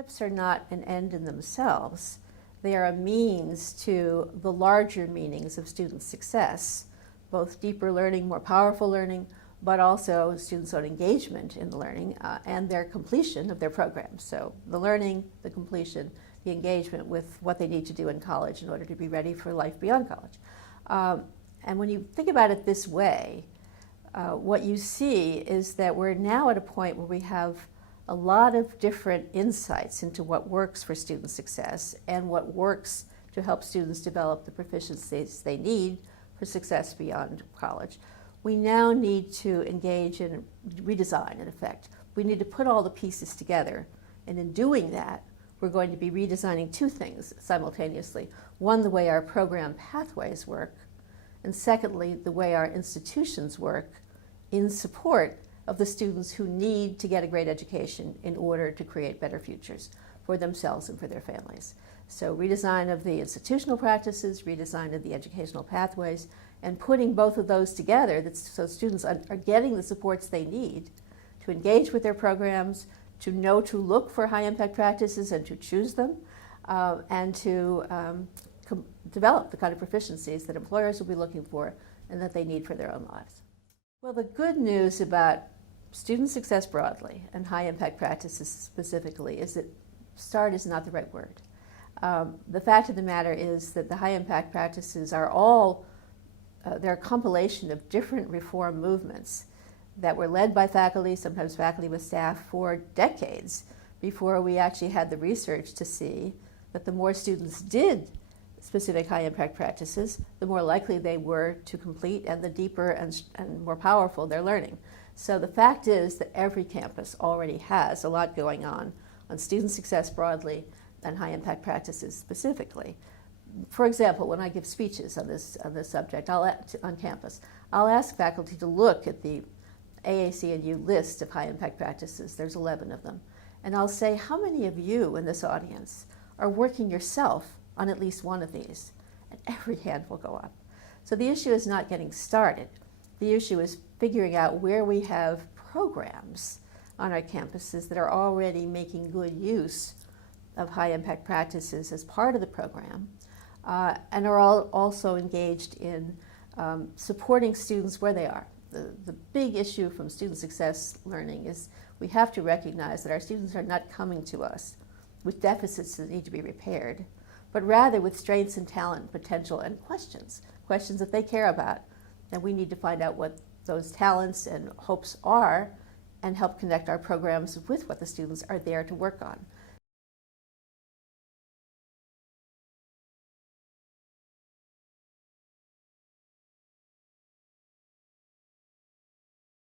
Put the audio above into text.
tips are not an end in themselves. They are a means to the larger meanings of student success, both deeper learning, more powerful learning, but also students' own engagement in the learning and their completion of their programs. So the learning, the completion, the engagement with what they need to do in college in order to be ready for life beyond college. And when you think about it this way, what you see is that we're now at a point where we have a lot of different insights into what works for student success and what works to help students develop the proficiencies they need for success beyond college. We now need to engage in redesign, in effect. We need to put all the pieces together, and in doing that, we're going to be redesigning two things simultaneously. One, the way our program pathways work, and secondly, the way our institutions work in support of the students who need to get a great education in order to create better futures for themselves and for their families. So redesign of the institutional practices, redesign of the educational pathways, and putting both of those together so students are getting the supports they need to engage with their programs, to know to look for high-impact practices and to choose them, and to develop the kind of proficiencies that employers will be looking for and that they need for their own lives. Well, the good news about student success broadly and high-impact practices specifically is that START is not the right word. The fact of the matter is that the high-impact practices are all, they're a compilation of different reform movements that were led by faculty, sometimes faculty with staff, for decades before we actually had the research to see that the more students did specific high-impact practices, the more likely they were to complete and the deeper and more powerful their learning. So the fact is that every campus already has a lot going on student success broadly and high-impact practices specifically. For example, when I give speeches on this subject on campus, I'll ask faculty to look at the AAC&U list of high-impact practices. There's 11 of them. And I'll say, how many of you in this audience are working yourself on at least one of these? And every hand will go up. So the issue is not getting started. The issue is figuring out where we have programs on our campuses that are already making good use of high-impact practices as part of the program, and are also engaged in supporting students where they are. The big issue from student success learning is we have to recognize that our students are not coming to us with deficits that need to be repaired, but rather with strengths and talent, potential, and questions that they care about. And we need to find out what those talents and hopes are and help connect our programs with what the students are there to work on.